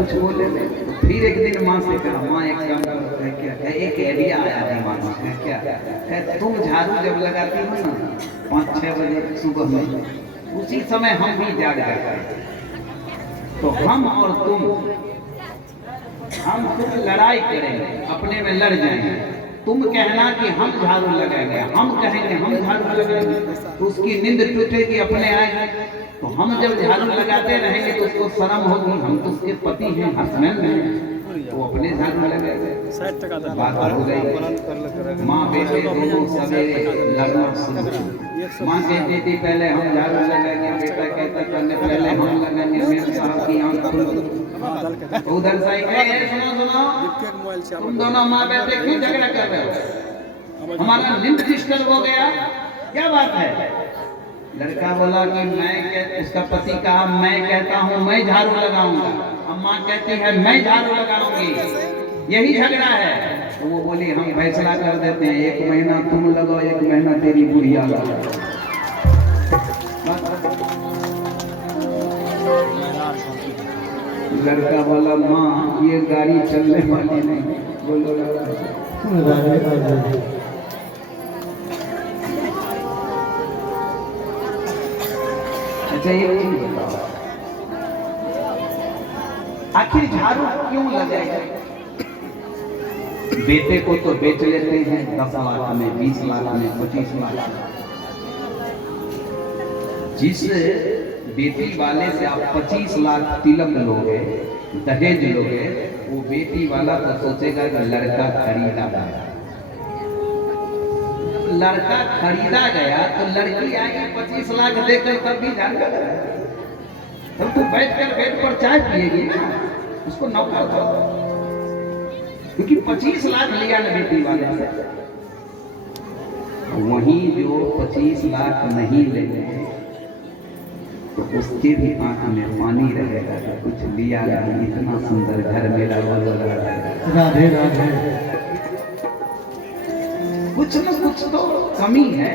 कुछ बोले नहीं। तो फिर एक दिन माँ से कहा, माँ एक काम करो, है क्या है, एक आइडिया आया दिमाग में, है क्या है, तुम झाड़ू जब लगाती हो ना 5-6 बजे सुबह में, उसी समय हम भी जाग जाते हैं, तो हम और तुम लड़ाई करेंगे, अपने में लड़ जाएंगे। तुम कहना कि हम झाड़ू लगाएंगे, हम कहेंगे हम झाड़ू लगाएंगे, तो उसकी नींद टूटेगी, अपने आएगी। तो हम जब झाड़ू लगाते रहेंगे तो उसको शर्म होगी, हम तो उसके पति हैं, हस्बैंड हैं, वो अपने झाड़ू लगाएंगे। बात हो गई। माँ बेटे दोनों सवेरे लड़ना शुरू। माँ कहती थी पहले हम झाड़ू लगाएंगे, बेटा कहता करने पहले हम लगाएंगे, मेरे साहब की आंख खुल गई। उधर से सुनो तुम दोनों माँ बेटे क्यों झगड़ा कर रहे हो, हमारा नींद डिस्टर्ब हो गया, क्या बात है। लड़का बोला कि उसका पति कहा मैं कहता हूँ मैं झाड़ू लगाऊंगा, अम्मा कहती है मैं झाड़ू लगाऊंगी, यही झगड़ा है। तो वो बोली हम फैसला कर देते हैं, 1 महीना तुम लगाओ, 1 महीना तेरी बुढ़िया लगाओ। लड़का बोला माँ ये गाड़ी चलने वाली नहीं। बोलो अच्छा ये चीज बताओ, आखिर झाड़ू क्यों लगाएगा। बेटे को तो बेच लेते हैं 10 लाख में, 20 लाख में, 25 लाख में। जिस बेटी वाले से आप 25 लाख तिलक लोगे, दहेज लोगे, वो बेटी वाला तो सोचेगा कि लड़का खरीदा गया। लड़का खरीदा गया तो लड़की आएगी 25 लाख देकर, तब भी झाड़ू लगा, तब तो बैठकर बेड पर चाय पिएगी ना, उसको नौकर दो, क्योंकि 25 लाख लिया ना बेटी वाले से। वहीं जो 25 लाख नहीं लेंगे तो उसके भी आंख में पानी रहेगा कि कुछ लिया नहीं, इतना सुंदर घर मेरा बोलो राधे राधे। कुछ न कुछ तो कमी है,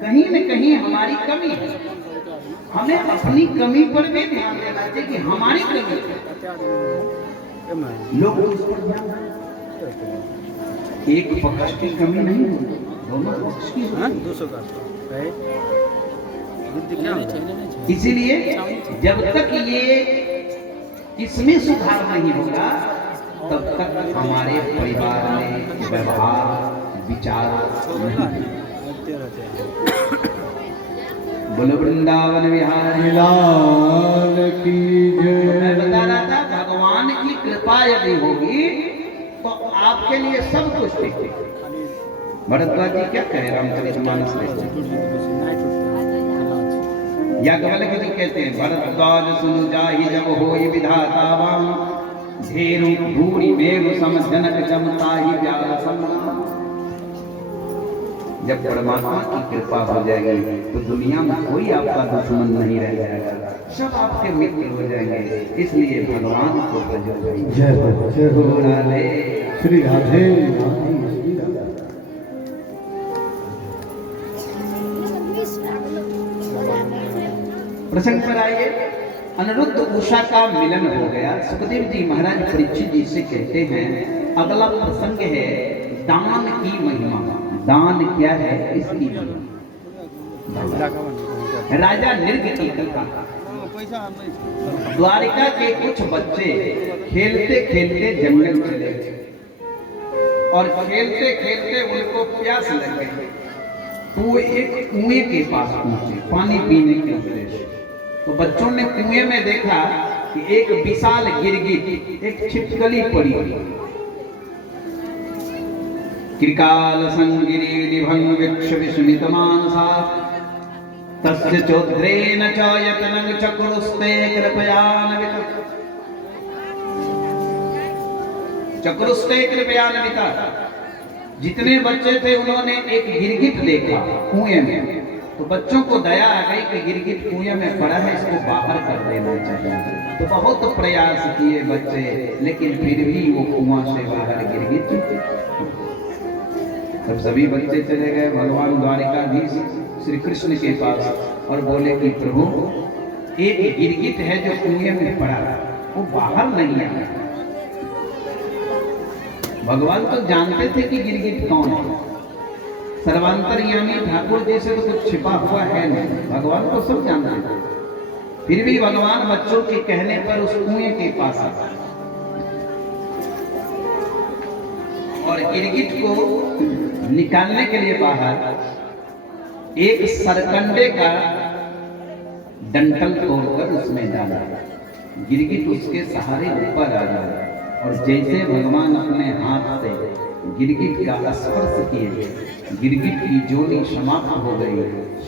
कहीं न कहीं हमारी कमी है, हमें अपनी कमी पर भी ध्यान देना चाहिए कि हमारी कमी है। लोग उस पर ध्यान, एक पक्ष की कमी नहीं, दोनों पक्ष की। इसीलिए जब तक ये इसमें सुधार नहीं होगा तब तक हमारे परिवार में व्यवहार विचार नहीं। बोलो वृंदावन बिहारी लाल की जय। मैं बता रहा था भगवान की कृपा यदि होगी तो आपके लिए सब कुछ ठीक है। भरद्वाज जी क्या कहे रामचरितमानस में, याज्ञवल्क्य जी कहते हैं भरद्वाज सुनु जाहि जब होई विधाता वाम, धेनु धूरि मेघ सम जनक जमताहि व्याल सम। जब परमात्मा की कृपा हो जाएगी तो दुनिया में कोई आपका दुश्मन नहीं रह जाएगा, सब आपके मित्र हो जाएंगे। इसलिए भगवान को भजो। जय हो राधे श्री राधे। प्रसंग पर आइए। अनिरुद्ध उषा का मिलन हो गया। सुखदेव जी महाराज परीक्षित जी से कहते हैं अगला प्रसंग है दान की महिमा। दान क्या है इसकी महिमा। राजा निर्ग की कथा। द्वारिका के कुछ बच्चे खेलते खेलते जंगल चले गए और खेलते खेलते उनको प्यास लग गई, तो वो एक कुएं के पास पहुंचे पानी पीने के उद्देश्य। तो बच्चों ने कुएं में देखा कि एक विशाल गिरगिट, एक छिपकली पड़ी हुई। कृकाल संगिरी निभं वृक्ष विस्मित मानसा, तस्य चोद्रेन च यतनं चक्रुस्ते कृपयान्वितः। चक्रुस्ते कृपयान्वितः। जितने बच्चे थे उन्होंने एक गिरगिट देखा कुएं में, तो बच्चों को दया आ गई कि गिरगिट कुएं में पड़ा है, इसको बाहर कर देना चाहिए। तो बहुत प्रयास किए बच्चे, लेकिन फिर भी वो कुआं से बाहर गिरगिट। तब सभी बच्चे चले गए भगवान द्वारिकाधीश श्री कृष्ण के पास और बोले कि प्रभु एक गिरगिट है जो कुएं में पड़ा, वो बाहर नहीं आया। भगवान तो जानते थे कि गिरगिट कौन है। सर्वांतरयामी ठाकुर जी से तो कुछ छिपा हुआ है नहीं, भगवान तो सब जानते थे। फिर भी भगवान बच्चों के कहने पर उस कुएं के पास आता और गिरगिट को निकालने के लिए बाहर एक सरकंडे का डंठल तोड़कर उसमें डाला। गिरगिट उसके सहारे ऊपर आ गया और जैसे भगवान अपने हाथ से गिरगिट का स्पर्श किए, गिरगिट की जोनी समाप्त हो गई।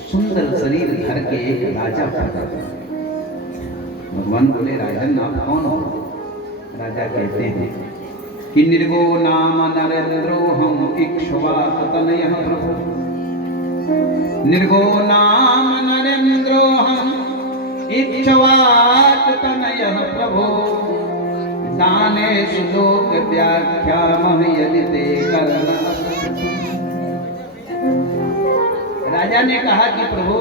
सुंदर शरीर धर के एक राजा पैदा हुआ। भगवान बोले, राजन आप कौन हो? राजा कहते हैं कि निर्गो नाम नरेंद्रो हम इक्ष्वाकु तनयः प्रभु। निर्गो नाम नरेंद्रो हम इक्ष्वाकु तनयः प्रभु। दानेषु लोक व्याख्यामः यदि ते कर्ण। राजा ने कहा कि प्रभु,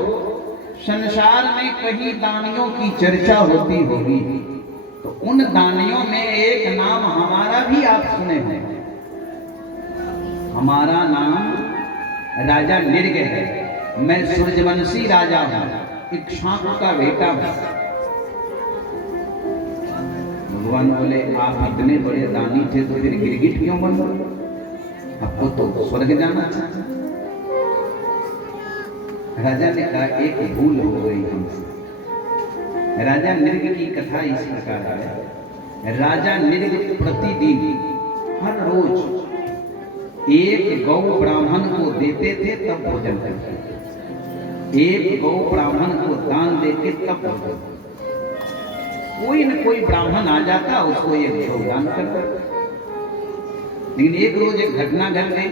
संसार में कहीं दानियों की चर्चा होती होगी, तो उन दानियों में एक नाम हमारा भी आप सुने हैं। हमारा नाम राजा निर्गय है। मैं सूर्यवंशी राजा हूं, इक्ष्वाकु का बेटा हूं। भगवान बोले, आप इतने बड़े दानी थे तो फिर गिरगिट क्यों बन गए? आपको तो स्वर्ग जाना था। राजा ने कहा, एक भूल हो गई हमसे। राजा निर्ग की कथा इस प्रकार है। राजा निर्ग प्रतिदिन हर रोज एक गौ ब्राह्मण को देते थे, तब भोजन करते। एक गौ ब्राह्मण को दान देके तब भोजन। कोई न कोई ब्राह्मण आ जाता, उसको एक गौ दान करता। लेकिन एक रोज एक घटना घट गई।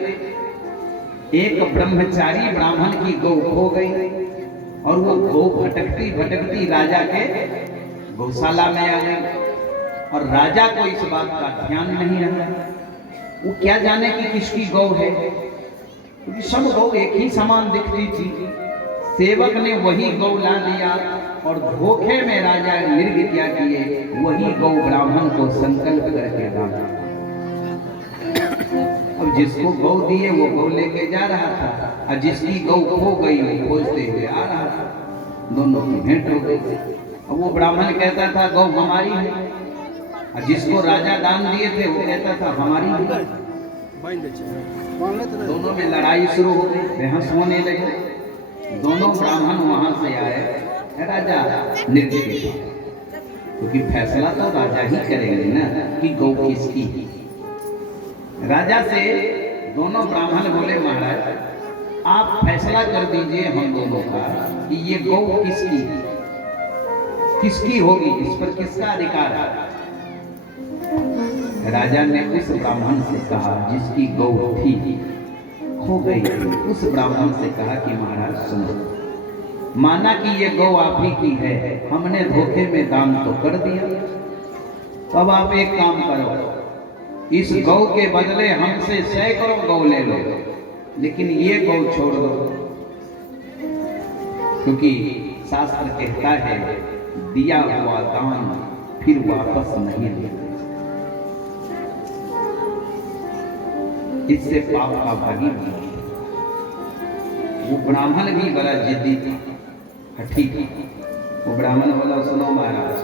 एक ब्रह्मचारी ब्राह्मण की गौ खो गई और वो गौ भटकती भटकती राजा के गौशाला में आ गई और राजा को इस बात का ध्यान नहीं रहा। वो क्या जाने कि किसकी गौ है, क्योंकि सब गौ एक ही समान दिखती थी। सेवक ने वही गौ ला दिया और धोखे में राजा निर्ग क्या किए, वही गौ ब्राह्मण को संकल्प करके दान। अब जिसको गौ दिए वो गौ लेके जा रहा था और जिसकी गौ खो गई वो खोजते हुए आ रहा था। दोनों की भेंट हो गई। अब वो ब्राह्मण कहता था गौ हमारी है और जिसको राजा दान दिए थे वो कहता था हमारी है। दोनों में लड़ाई शुरू हो गई, बहस होने लगी। दोनों ब्राह्मण वहां से आए राजा निर्ग के पास, क्योंकि फैसला तो राजा ही करेंगे ना कि गौ किसकी है। राजा से दोनों ब्राह्मण बोले, महाराज आप फैसला कर दीजिए हम दोनों का कि ये गौ किसकी होगी, इस पर किसका अधिकार है। राजा ने उस ब्राह्मण से कहा जिसकी गौ थी खो गई थी, उस ब्राह्मण से कहा कि महाराज सुनो, माना कि ये गौ आप ही की है, हमने धोखे में दान तो कर दिया, अब आप एक काम करो, इस गौ के बदले हमसे सैकड़ों गौ ले लो, लेकिन ये गौ छोड़ दो, क्योंकि शास्त्र कहता है दिया हुआ दान फिर वापस नहीं लेते। इससे पाप का भागी बना। वो ब्राह्मण भी बड़ा जिद्दी था। ठीक है, वो ब्राह्मण बोला, सुनो महाराज,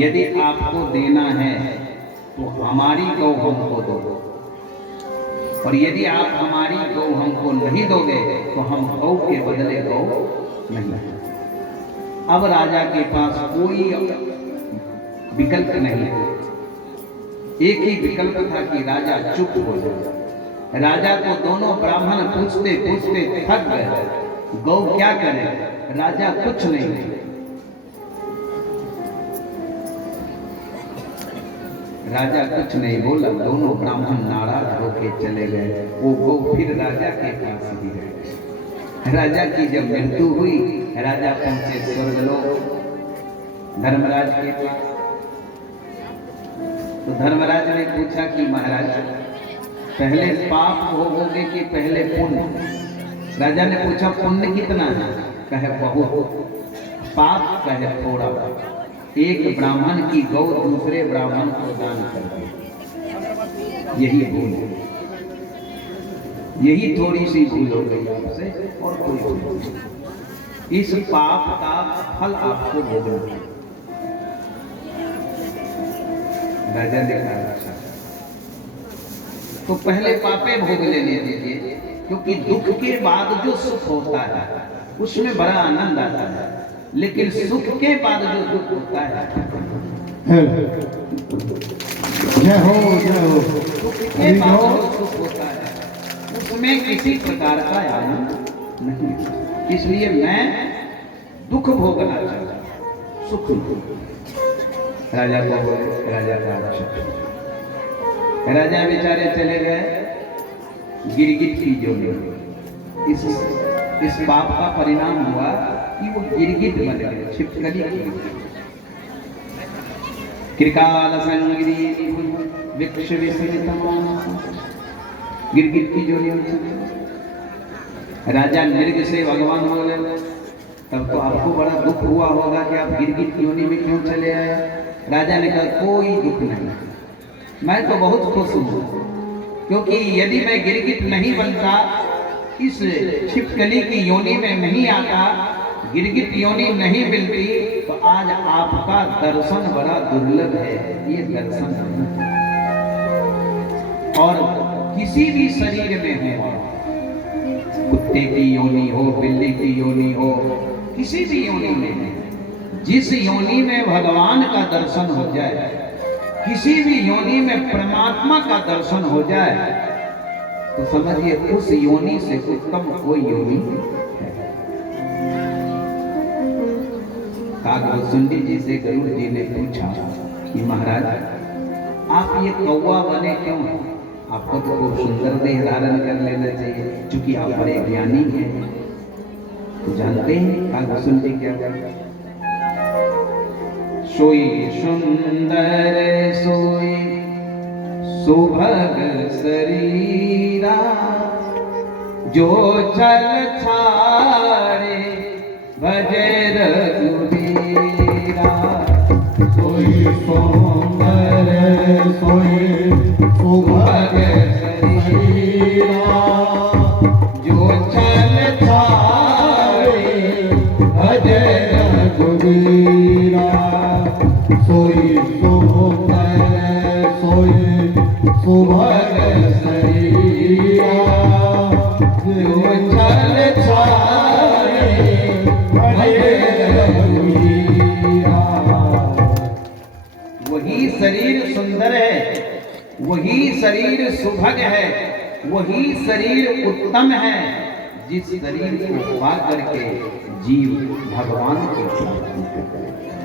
यदि आपको देना है तो हमारी गौ हमको दो, और यदि आप हमारी गौ हमको नहीं दोगे तो हम गौ के बदले गौ नहीं। अब राजा के पास कोई विकल्प नहीं, एक ही विकल्प था कि राजा चुप हो जाए। राजा को दोनों ब्राह्मण पूछते पूछते थक गए, गौ क्या करे, राजा कुछ नहीं। राजा कुछ नहीं बोला, दोनों ब्राह्मण नाराज होकर चले गए। वो गौ फिर राजा के पास ही रहे। राजा की जब मृत्यु हुई, राजा पहुंचे स्वर्गलोक धर्मराज के पास। तो धर्मराज ने पूछा कि महाराज पहले पाप भोगोगे कि पहले पुण्य? राजा ने पूछा पुण्य कितना है? कहे बहुत। पाप कहे थोड़ा। एक ब्राह्मण की गौ दूसरे ब्राह्मण को दान कर दी, यही भूल है, यही थोड़ी सी भूल हो गई आपसे और कोई भूल नहीं। इस पाप का फल आपको भोगना है। राजा ने कहा अच्छा, तो पहले पापे भोग लेने दीजिए, क्योंकि दुख के बाद जो सुख होता है उसमें बड़ा आनंद आता है, लेकिन सुख के बाद जो दुख होता है, जय हो जय हो, सुख के बाद जो सुख होता है उसमें किसी प्रकार का आनंद नहीं। इसलिए मैं दुख भोगना चाहता हूं, सुख नहीं। राजा को बोले, राजा का अच्छा। राजा बेचारे चले गए गिरगिट की जोड़ी। इस पाप का परिणाम हुआ कि वो गिरगिट बन गए, छिपकली की। कृकाल संगिरी वृक्ष गिरगिट की जोड़ी। राजा मृग से भगवान बोले, तब तो आपको बड़ा दुख हुआ होगा कि आप गिरगिट की योनि में क्यों चले आए। राजा ने कहा कोई दुख नहीं, मैं तो बहुत खुश हूँ, क्योंकि यदि मैं गिरगिट नहीं बनता, इस छिपकली की योनि में नहीं आता, गिरगिट योनि नहीं मिलती, तो आज आपका दर्शन बड़ा दुर्लभ है। ये दर्शन है। और किसी भी शरीर में हो, कुत्ते की योनि हो, बिल्ली की योनि हो, किसी भी योनि में, जिस योनि में भगवान का दर्शन हो जाए, किसी भी योनि में परमात्मा का दर्शन हो जाए, तो समझिए उस योनि से उत्तम कोई योनि है। कागभूषुंडी जी से गरुड़ जी ने पूछा कि महाराज आप ये कौवा बने क्यों हैं? आपको तो खूब सुंदर देह धारण कर लेना चाहिए, क्योंकि आप बड़े ज्ञानी हैं। तो जानते हैं कागभूषुंडी क्या करते? सोई सुंदर सोई सुभग शरीरा, जो चल छाड़े भजे रघुबीरा। सोई सुंदर सोई सुभग शरीरा, जो चल छाड़े भजे रघुबीरा। सोई सुंदर सोई सुभग शरीरा, जो चल छाड़े भजे रघुबीरा। वही शरीर सुंदर है, वही शरीर सुभग है, वही शरीर उत्तम है, जिस शरीर को पा करके जीव भगवान को प्राप्त करता है।